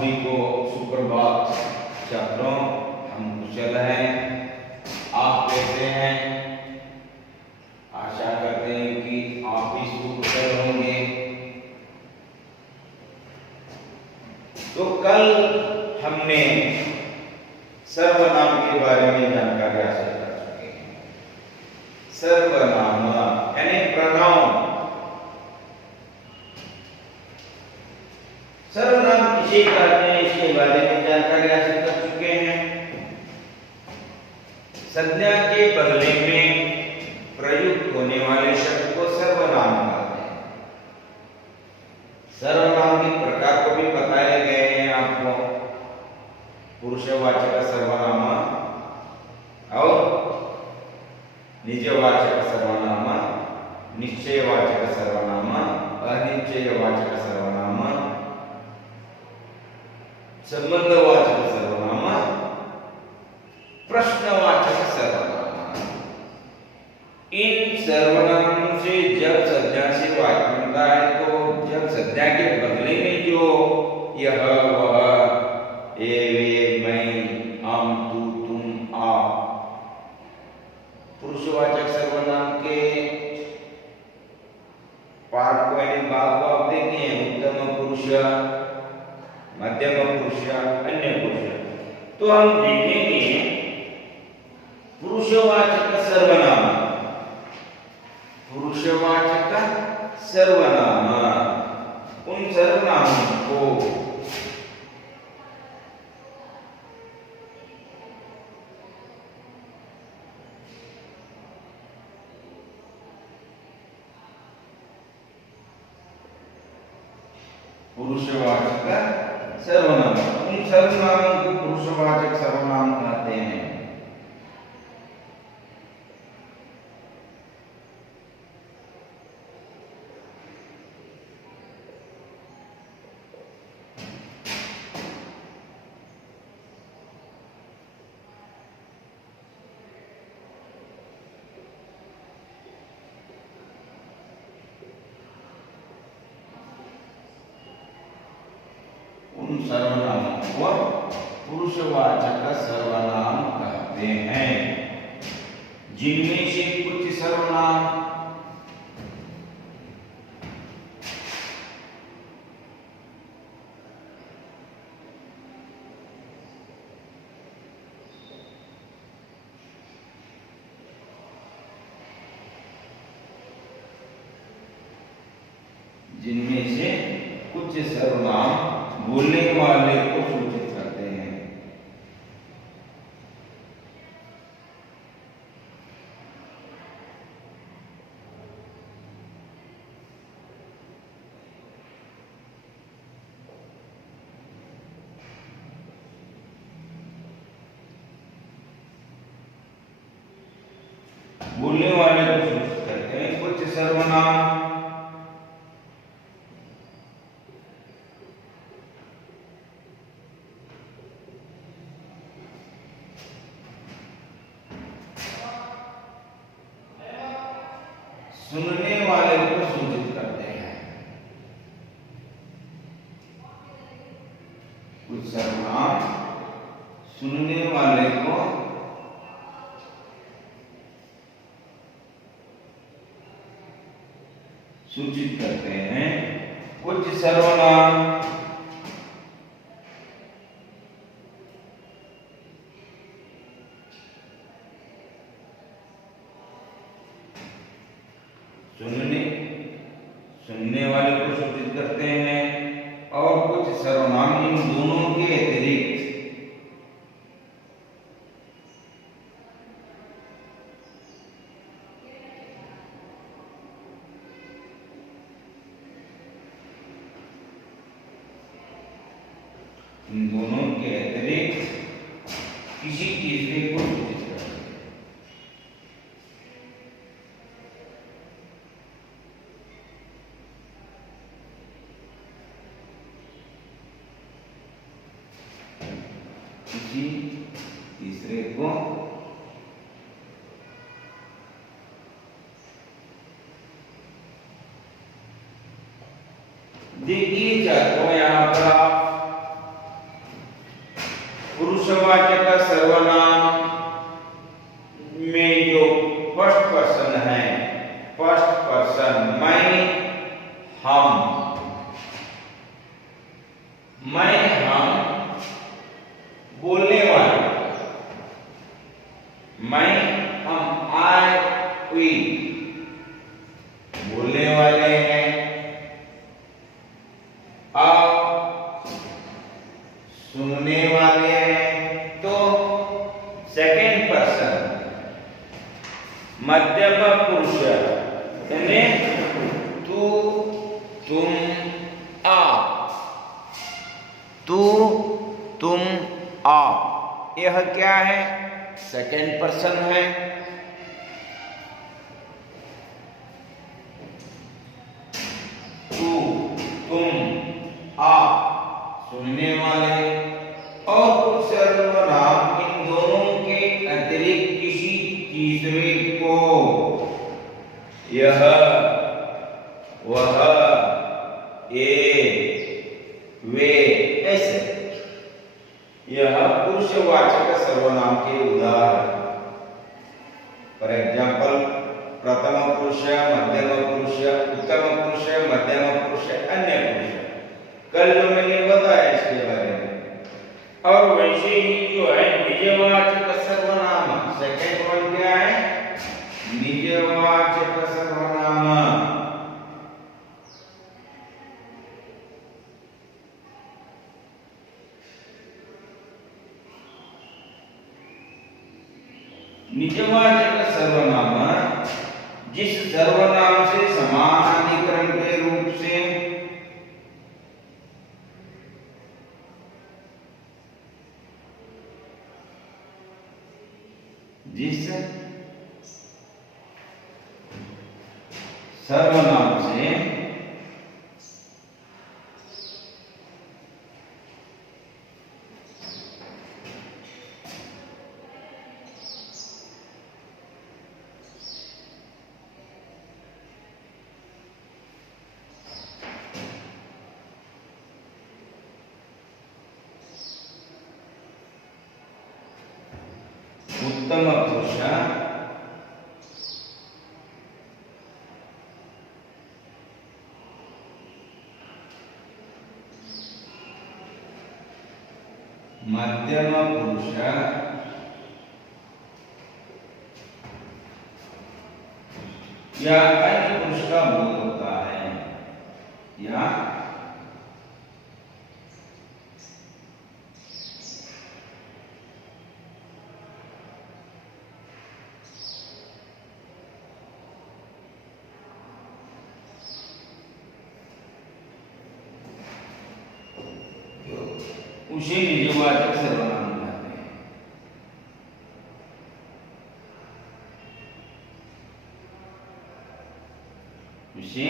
सभी को सुप्रभात छात्रों। हम कुशल हैं, आप कैसे हैं? आशा करते हैं कि आप भी सुकुशल होंगे। तो कल हमने सर्वनाम के बारे में जानकारी हासिल कर चुके हैं। सर्वनाम यानी प्रोनाउन। सर्वनाम किसे कहते हैं इसके बारे में जानकारी हासिल कर चुके हैं। संज्ञा के बदले में प्रयुक्त होने वाले शब्द को सर्वनाम कहते हैं। सर्वनाम के प्रकार को भी बताए गए हैं आपको। पुरुषवाचक सर्वनाम और निजवाचक सर्वनाम, निश्चयवाचक सर्वनाम, अनिश्चयवाचक सर्वनाम, संबंधवाचक सर्वनाम, प्रश्नवाचक सर्वनाम। इन सर्वनामों से जब संज्ञा से वाक्य बनता है तो जब संज्ञा के बदले में जो यह वह ये वे मैं हम तू तुम आप पुरुषवाचक सर्वनाम के पाठ को यानी भाग को आप देखते हैं। उत्तम पुरुष, मध्यम पुरुष, अन्य पुरुष। तो हम देखेंगे पुरुषवाचक सर्वनाम। पुरुषवाचक सर्वनाम, उन सर्वनामों को पुरुषवाचक सर्वनाम, उन सर्वनामों को पुरुषवाचक सर्वनाम कहते हैं। उन सर्वनामों को पुरुषवाचक सर्वनाम कहते हैं, जिनमें से कुछ सर्वनाम बोलने वाले को सूचित करते हैं। बोलने वाले को सूचित करते हैं। कुछ सर्वनाम सुनने वाले को सूचित करते हैं। कुछ सर्वनाम सुनने वाले को सूचित करते हैं। कुछ सर्वनाम सुनने वाले को सूचित करते हैं और कुछ सर्वनाम इन दोनों के अतिरिक्त किसी तीसरे को सूचित करते हैं। किसी तीसरे को देखिए छात्रों, यहाँ पर आप पुरुषवाचक सर्वनाम में जो फर्स्ट पर्सन है, फर्स्ट पर्सन मैं, हम, हम बोलने वाले, मैं, हम, आई, वी बोलने वाले हैं। आप सुनने वाले हैं। तो सेकेंड पर्सन मध्यम पुरुष यानी तू, तुम, आप, तू, तुम, आप, यह क्या है? सेकेंड पर्सन है। तू, तुम, आप सुनने वाले, और सर्वनाम इन दोनों के अतिरिक्त किसी तीसरे को यह, वह, ये, वे ऐसे, यह पुरुषवाचक सर्वनाम के उदाहरण। फॉर एग्जाम्पल प्रथम पुरुष, मध्यम पुरुष, उत्तम पुरुष, मध्यम पुरुष, अन्य पुरुष। कल जो मैंने बताया इसके बारे में। और वैसे ही जो है निजवाचक सर्वनाम, सेकंड वन क्या है? निजवाचक सर्वनाम। निजवाचक सर्वनाम जिस सर्वनाम से समानाधिकरण के रूप से जिस सर्वनाम से उत्तम पुरुष, मध्यम पुरुष या अन्य पुरुष का बोध होता है, या उसे निजवाचक सर्वनाम कहते हैं। उसे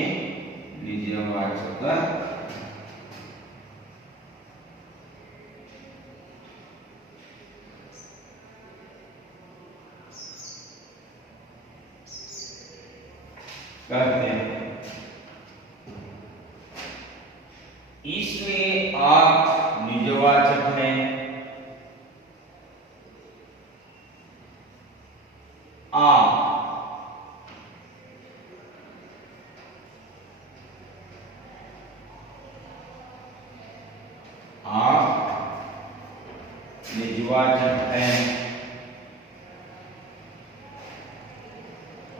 निजवाचक कहते हैं। इसमें आप निजवाचक है, आप, निजवाचक है।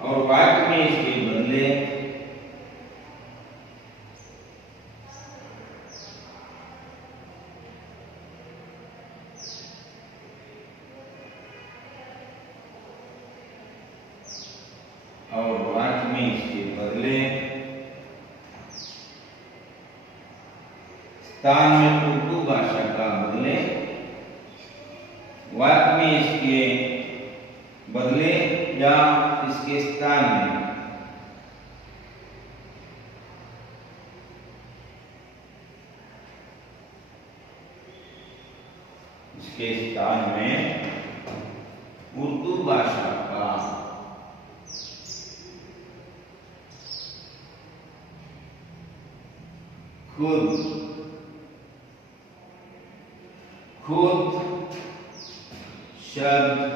और वाक्य में इसके बदले स्थान में उर्दू भाषा का बदले, वाक्य में इसके बदले या इसके स्थान में इसके स्थान में उर्दू भाषा का खुद, खुद, शब्द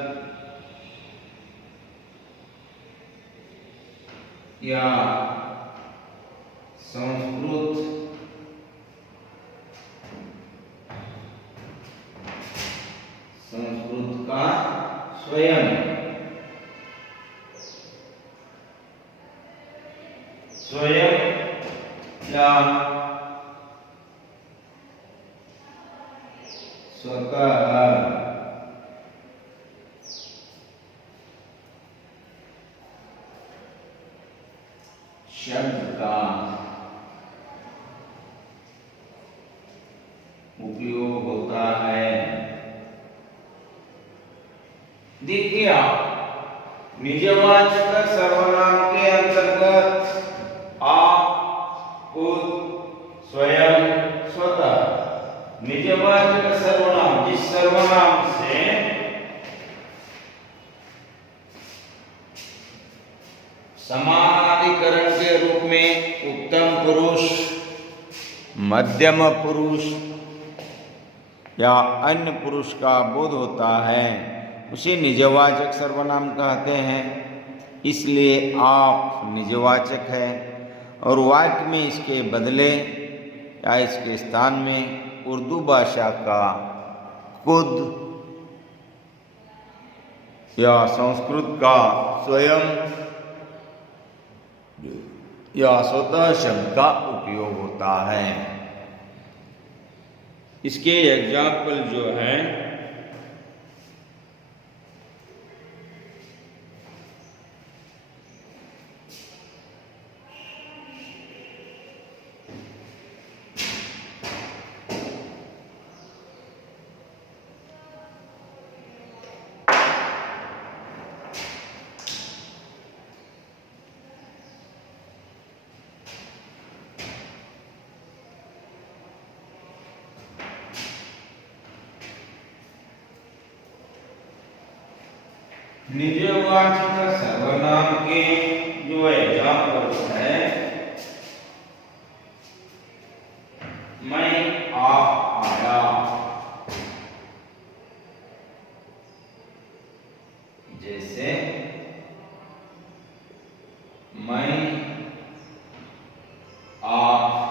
या संस्कृत का स्वयं या स्वतः शब्द का उपयोग होता है। देखिए आप, निजवाचक सर्वनाम के अंतर्गत आप, खुद, स्वयं, स्वतः। निजवाचक सर्वनाम, जिस सर्वनाम से समानाधिकरण के रूप में उत्तम पुरुष, मध्यम पुरुष या अन्य पुरुष का बोध होता है, उसे निजवाचक सर्वनाम कहते हैं। इसलिए आप निजवाचक है और वाक्य में इसके बदले या इसके स्थान में उर्दू भाषा का खुद या संस्कृत का स्वयं या स्वतः शब्द का उपयोग होता है। इसके एग्जाम्पल जो है, निजवाचक सर्वनाम के जो एग्जाम्पल्स है, मैं आप आया, जैसे मैं आप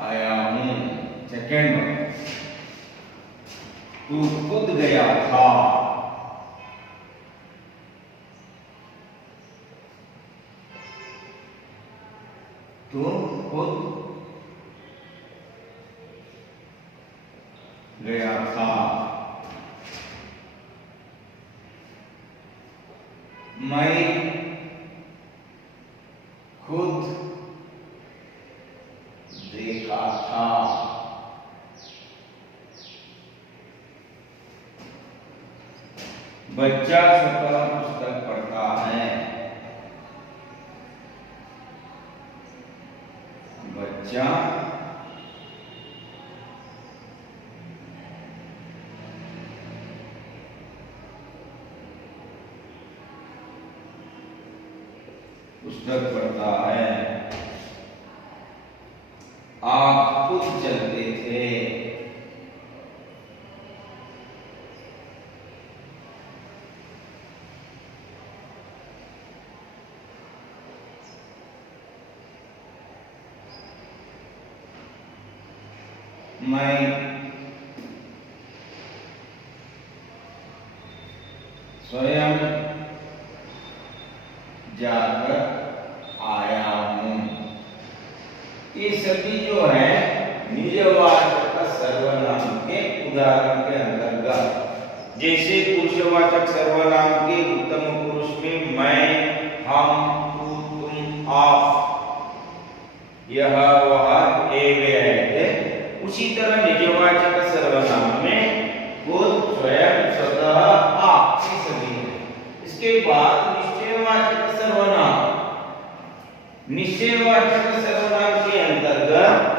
आया हूं। सेकेंड, तू खुद गया था, तू खुद गया था। मैं खुद देखा था। बच्चा स्वतः पुस्तक पढ़ता है, बच्चा पुस्तक पढ़ता है। आप खुद चलते थे, मैं स्वयं जाकर आया हूं। ये सभी जो है निजवाचक सर्वनाम के उदाहरण के अंतर्गत, जैसे पुरुषवाचक सर्वनाम के उत्तम पुरुष में मैं, हम, तू, तुम, आप, यह, वह, ये, वे थे। उसी तरह निजवाचक सर्वनाम में खुद, स्वयं, स्वतः, आप, ये सभी है। इसके बाद निश्चयवाचक सर्वनाम, निश्चयवाचक सर्वनाम के अंतर्गत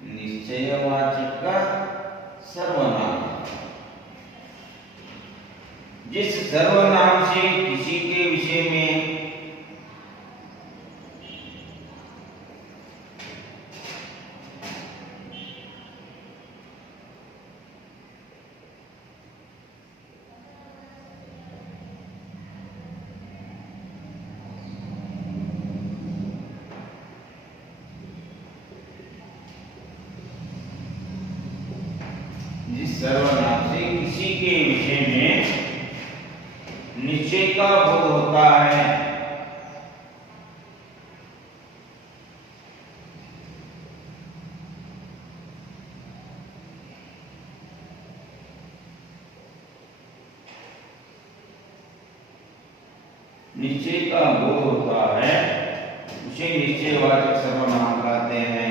निश्चयवाचक का सर्वनाम। जिस सर्वनाम से किसी के विषय में सर्वनाम से किसी के विषय में निश्चय का बोध होता है, निश्चय का बोध होता है, उसे निश्चयवाचक सर्वनाम कहते हैं।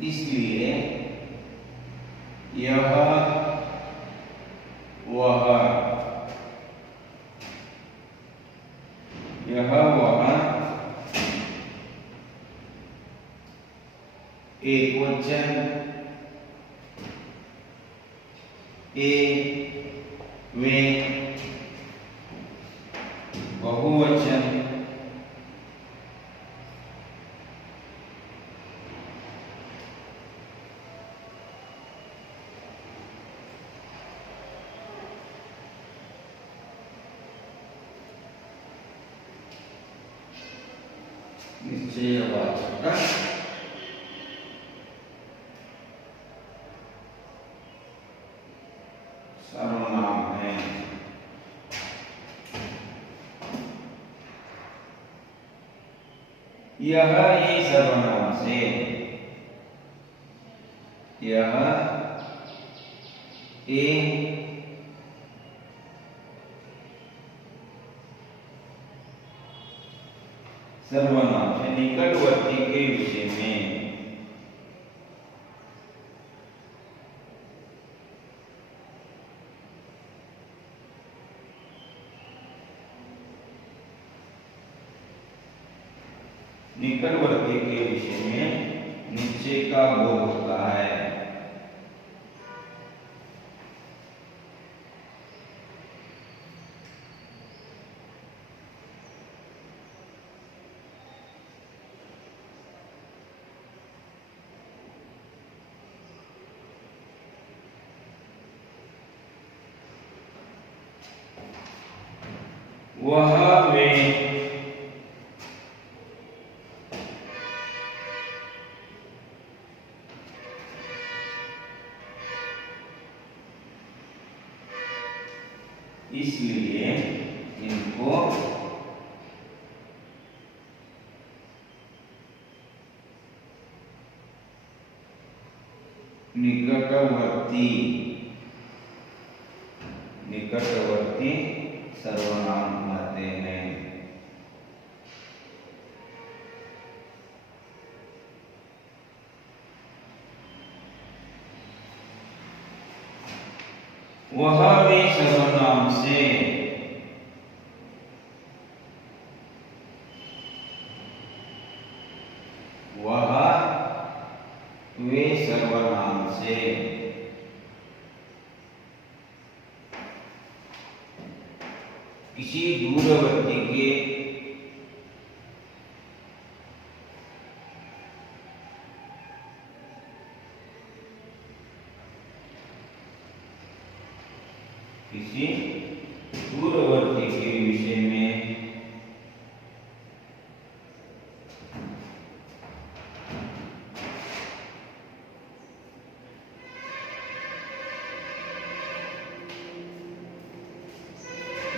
इसलिए यह वह एकवचन वे बहुवचन निश्चयवाचक का सर्वनाम है। यह ये सर्वनाम से, यह ए सर्वनाम से निकटवर्ती के विषय में निकटवर्ती के विषय में निश्चय का बोध होता है। वह वे इसलिए इनको निकटवर्ती सर्वनाम कहते हैं। वह वे सर्वनाम से किसी दूरवर्ती के विषय में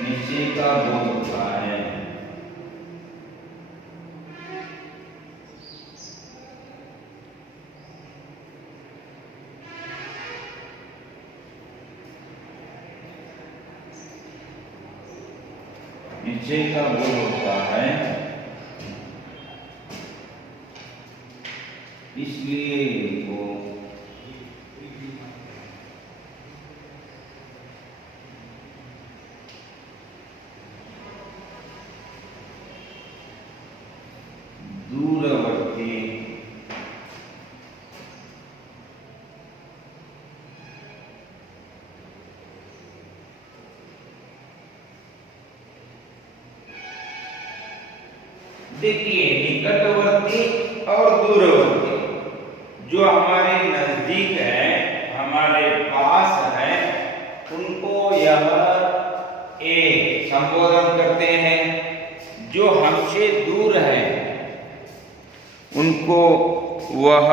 निश्चय का बोध होता है। नीचे का बोल होता है, इसलिए इनको दूरवर्ती देखिए निकटवर्ती और दूरवर्ती जो हमारे नजदीक है, हमारे पास है, उनको यह ए संबोधन करते हैं। जो हमसे दूर है उनको वह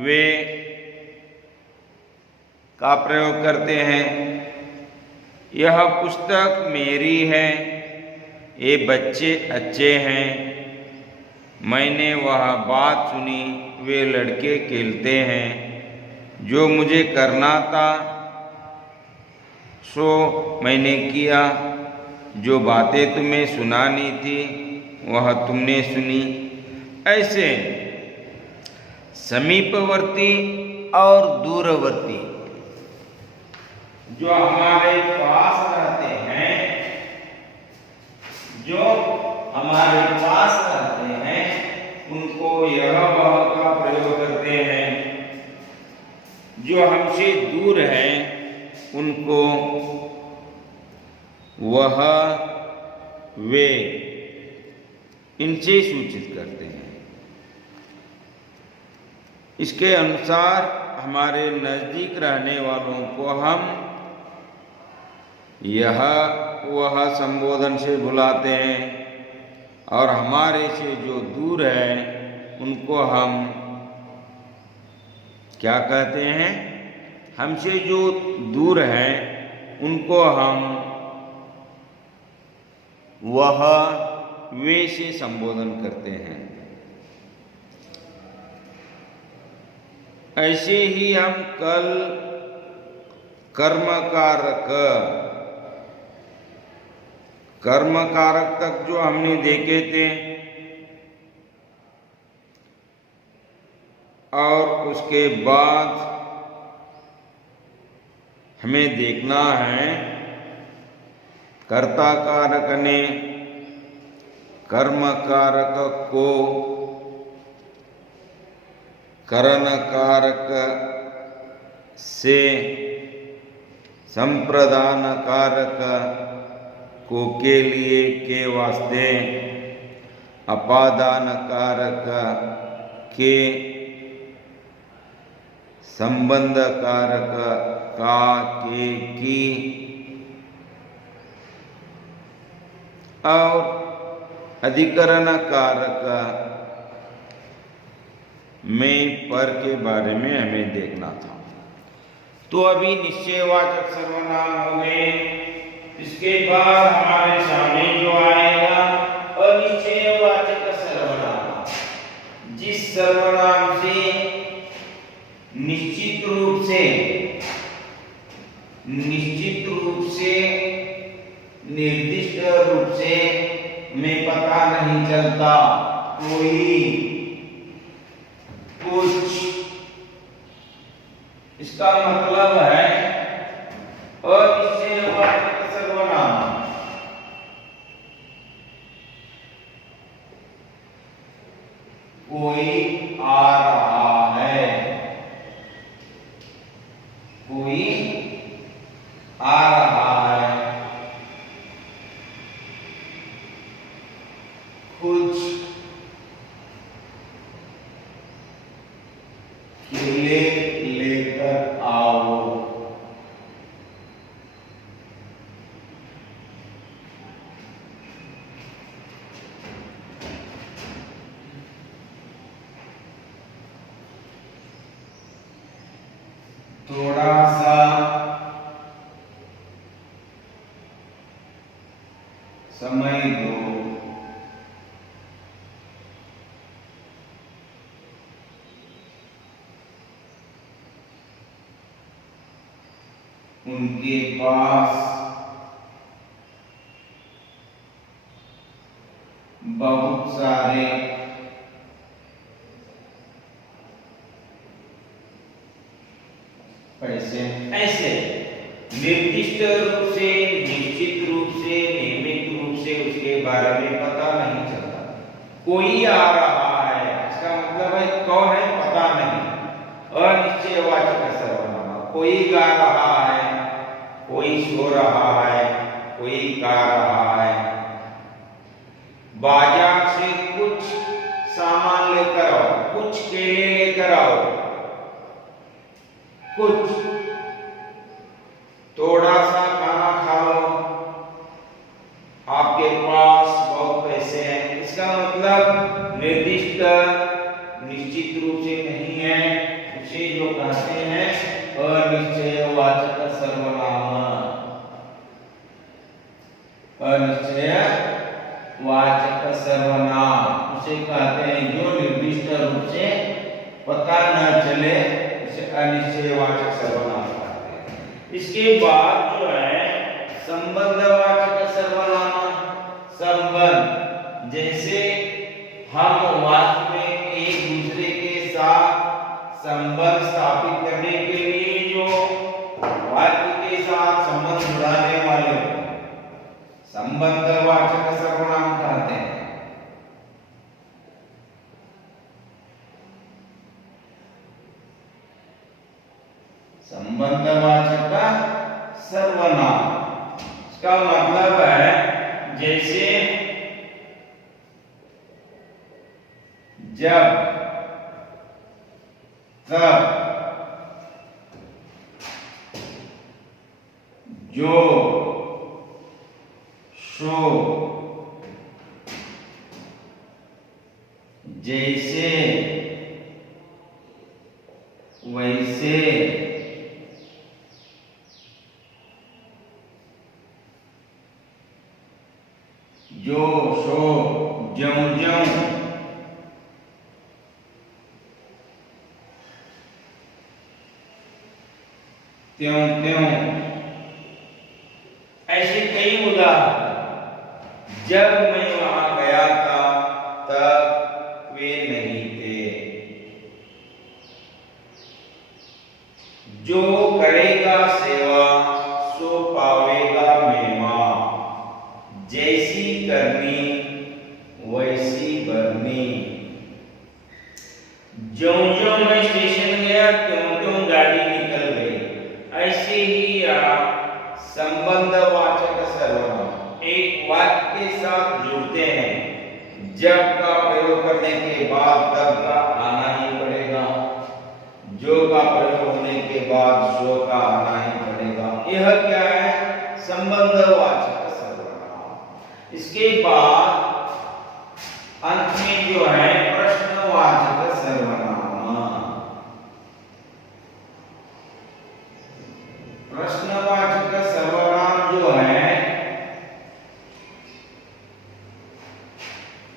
वे का प्रयोग करते हैं। यह पुस्तक मेरी है, ये बच्चे अच्छे हैं, मैंने वह बात सुनी, वे लड़के खेलते हैं, जो मुझे करना था सो मैंने किया, जो बातें तुम्हें सुनानी थी वह तुमने सुनी। ऐसे समीपवर्ती और दूरवर्ती जो हमारे पास रहते हैं, जो हमारे पास रहते हैं, उनको यह वह का प्रयोग करते हैं। जो हमसे दूर है उनको वह वे इनसे सूचित करते हैं। इसके अनुसार हमारे नजदीक रहने वालों को हम यह वह संबोधन से बुलाते हैं, और हमारे से जो दूर है उनको हम क्या कहते हैं? हमसे जो दूर है उनको हम वह वे से संबोधन करते हैं। ऐसे ही हम कल कर्म कारक तक जो हमने देखे थे, और उसके बाद हमें देखना है कर्ता कारक ने कर्म कारक को करण कारक से संप्रदान कारक को के लिए के वास्ते अपादान कारक के संबंध कारक का के की और अधिकरण कारक में पर के बारे में हमें देखना था। तो अभी निश्चयवाचक सर्वनाम हो गए। इसके बाद हमारे सामने जो आएगा अनिश्चयवाचक सर्वनाम। जिस सर्वनाम से निश्चित रूप से निर्दिष्ट रूप से में पता नहीं चलता, कोई कुछ, इसका मतलब है अनिश्चयवाचक सर्वनाम। कोई आ रहा है, कोई आ रहा है, कुछ केले लेकर आओ, थोड़ा सा समय दो, उनके पास कैसे? ऐसे निर्दिष्ट रूप से, निश्चित रूप से, नियमित रूप से उसके बारे में पता नहीं चलता। कोई आ रहा है, इसका मतलब है कौन है पता नहीं। अनिश्चयवाचक सर्वनाम। कोई गा रहा है, कोई सो रहा है, कोई गा रहा है। बाजार से कुछ सामान लेकर आओ, कुछ केले लेकर आओ, कुछ थोड़ा सा खाना खा लो, आपके पास बहुत पैसे हैं। इसका मतलब निर्दिष्ट निश्चित रूप से नहीं है, उसे जो कहते हैं अनिश्चयवाचक सर्वनाम। अनिश्चयवाचक सर्वनाम उसे कहते हैं जो निर्दिष्ट रूप से पता न चले, उसे अनिश्चयवाचक सर्वनाम कहते हैं। इसके बाद जो है संबंधवाचक सर्वनाम। संबंध, जैसे हम वाक्य में एक दूसरे के साथ संबंध स्थापित करने के लिए जो वाक्य के साथ संबंध जुड़ाने वाले संबंधवाचक सर्वनाम कहते हैं। संबंधवाचक सर्वनाम इसका मतलब है जैसे जब, तब, जो, सो, जैसे, वैसे, जो, सो, ज्यों ज्यों, त्यों त्यों, ऐसे कई उदाहरण। जब मैं वहां गया था तब वे नहीं थे। जो करेगा सेवा सो पावेगा मेवा। जैसी करनी वैसी बरनी। ज्यों ज्यों मैं स्टेशन गया त्यों त्यों गाड़ी निकल गई। ऐसे ही संबंधवाचक सर्वनाम एक वाक्य के साथ जुड़ते हैं। जब का प्रयोग करने के बाद तब का आना ही पड़ेगा। जो का प्रयोग होने के बाद सो का आना ही पड़ेगा। यह क्या है? संबंधवाचक सर्वनाम। इसके बाद अंत में जो है प्रश्नवाचक सर्वनाम। प्रश्नवाचक सर्वनाम जो है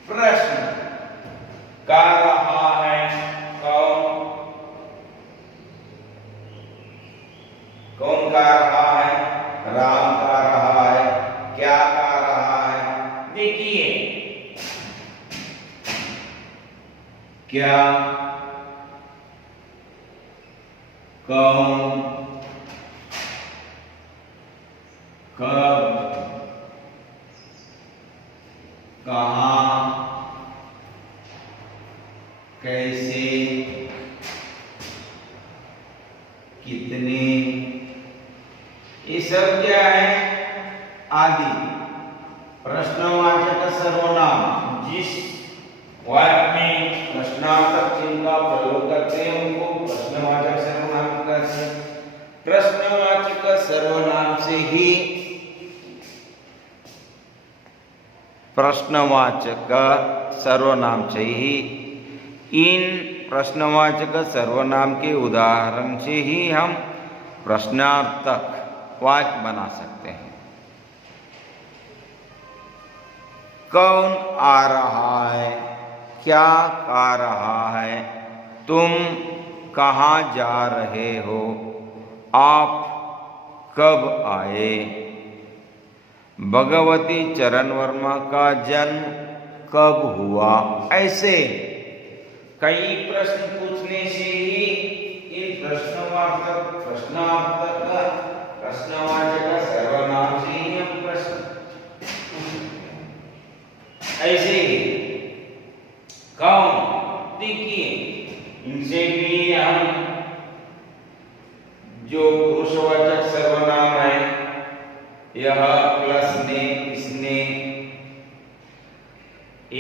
प्रश्न का रहा है कौन, कौन का रहा है? राम का रहा है। क्या का रहा है? देखिए क्या, कौन, कब, कहाँ, कैसे, कितने, ये सब क्या है? आदि प्रश्नवाचक सर्वनाम। जिस वाक्य में प्रश्नार्थक चिन्ह का प्रयोग करते हैं उनको प्रश्नवाचक सर्वनाम कहते हैं। प्रश्नवाचक सर्वनाम से ही प्रश्नवाचक सर्वनाम से ही इन प्रश्नवाचक सर्वनाम के उदाहरण से ही हम प्रश्नार्थक वाक्य बना सकते हैं। कौन आ रहा है? क्या आ रहा है? तुम कहाँ जा रहे हो? आप कब आए? भगवती चरण वर्मा का जन्म कब हुआ? ऐसे कई प्रश्न पूछने से ही इन प्रश्नवाचक सर्वनाम से ही हम प्रश्न, ऐसे ही कौन, देखिए इनसे भी हम जो पुरुषवाचक सर्वनाम है, यह प्लस ने, इसने,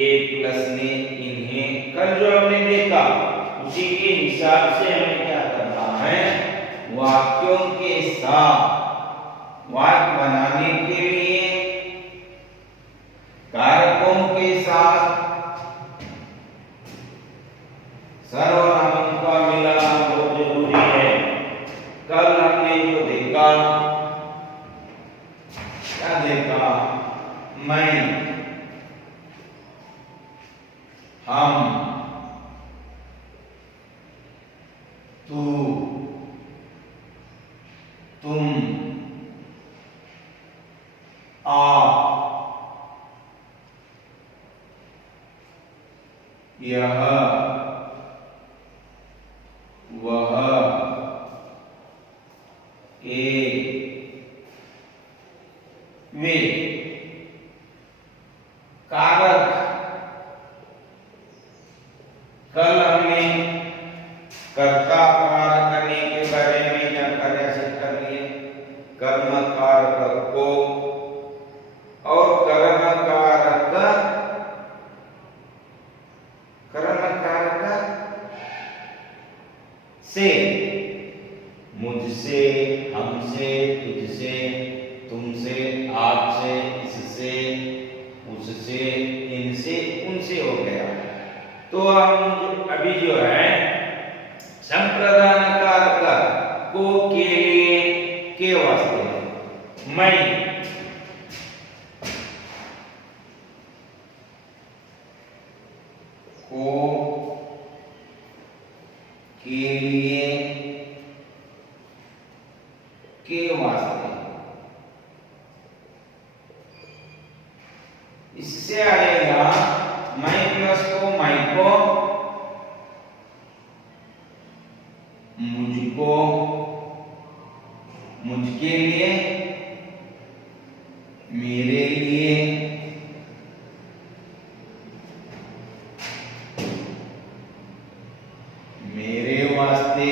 एक प्लस ने, इन्हें, कल जो हमने देखा उसी के हिसाब से हमें क्या करना है, वाक्यों के साथ वाक्य बनाने के लिए कारकों के साथ सर्वनामों का मिलाना बहुत जरूरी है। कल हमने जो देखा, क्या देखा, मैं, हम, तू, तुम, आप, यह, वह, वे, कारक। कल हमने कर्ता कारक करने के बारे में जानकारी हासिल कर ली है, कर्म कारक को और कर्म कारक से, मुझसे, हमसे, तुझसे, तुमसे, आपसे, इससे, उससे, इनसे, उनसे हो गया। तो हम अभी जो है संप्रदान कारक को के लिए, के वास्ते मैं, को के लिए, के वास्ते, इससे आएगा मैं प्लस को, मैं को, मुझको, मुझके लिए, मेरे लिए, मेरे वास्ते,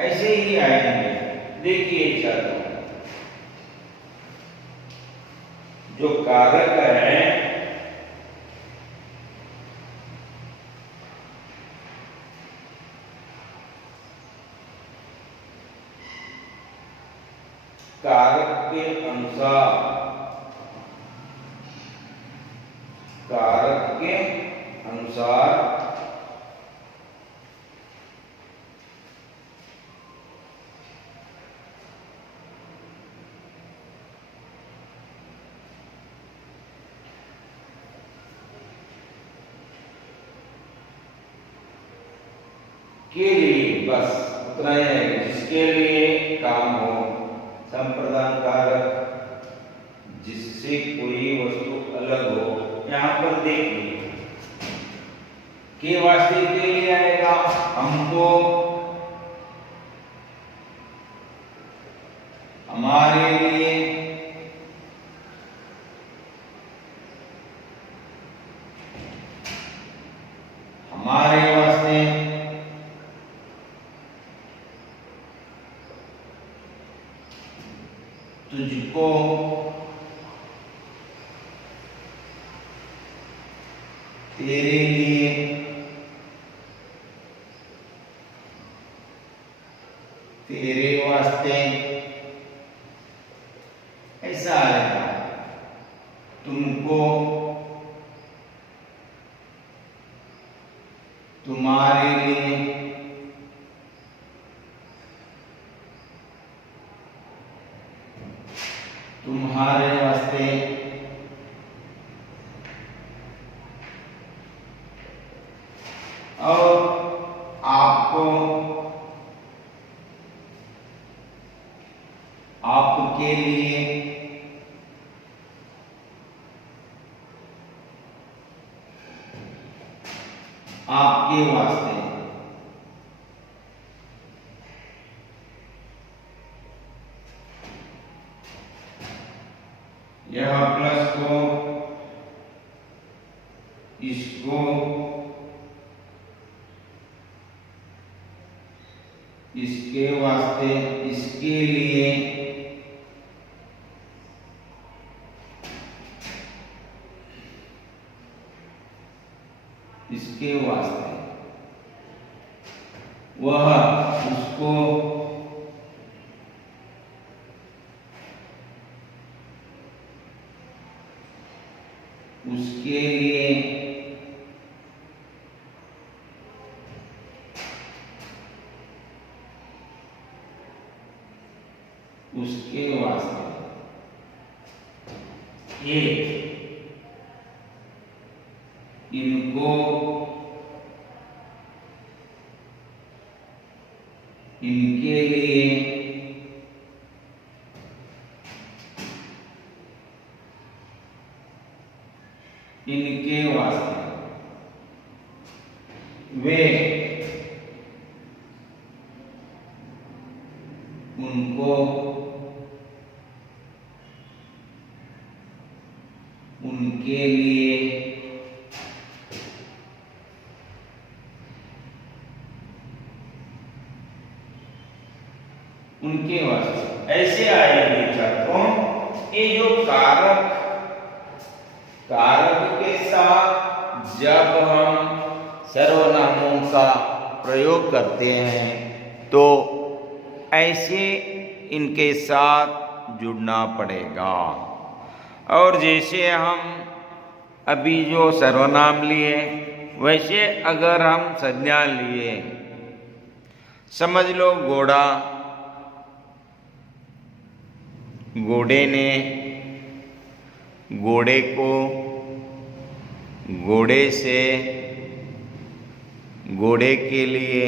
ऐसे ही आएंगे। देखिए चलो, जो कारक है कारक के अनुसार, कारक के अनुसार के लिए, बस उतना ही है, जिसके लिए काम हो, संप्रदान कारक जिससे कोई वस्तु अलग हो। यहाँ पर देखिए के वास्ते के लिए आएगा हमको, हमारे लिए, हमारे वास्ते, तुझको, तेरे लिए, तेरे वास्ते, ऐसा आएगा। तुमको, तुम्हारे लिए, तुम्हारे वास्ते, और आपको, आपके लिए, आपके वास्ते, इसको, इसके वास्ते, इसके लिए, इसके वास्ते, वह, उसको, उसके लिए, उसके वास्ते, ये, इनको, इनके लिए, इनके वास्ते, वे, उनको, उनके लिए, उनके वास्ते, ऐसे आएंगे छात्रों। ये जो कारक, कारक के साथ जब हम सर्वनामों का प्रयोग करते हैं तो ऐसे इनके साथ जुड़ना पड़ेगा। और जैसे हम अभी जो सर्वनाम लिए, वैसे अगर हम संज्ञा लिए, समझ लो घोड़ा, घोड़े ने, घोड़े को, घोड़े से, घोड़े के लिए,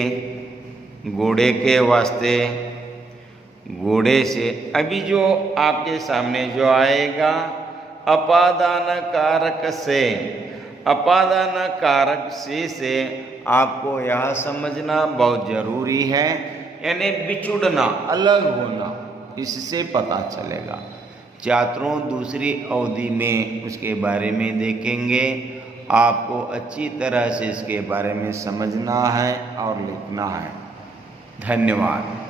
घोड़े के वास्ते, घोड़े से। अभी जो आपके सामने जो आएगा अपादान कारक से, अपादान कारक से आपको यह समझना बहुत जरूरी है, यानी बिछुड़ना, अलग होना, इससे पता चलेगा। छात्रों दूसरी अवधि में उसके बारे में देखेंगे। आपको अच्छी तरह से इसके बारे में समझना है और लिखना है। धन्यवाद।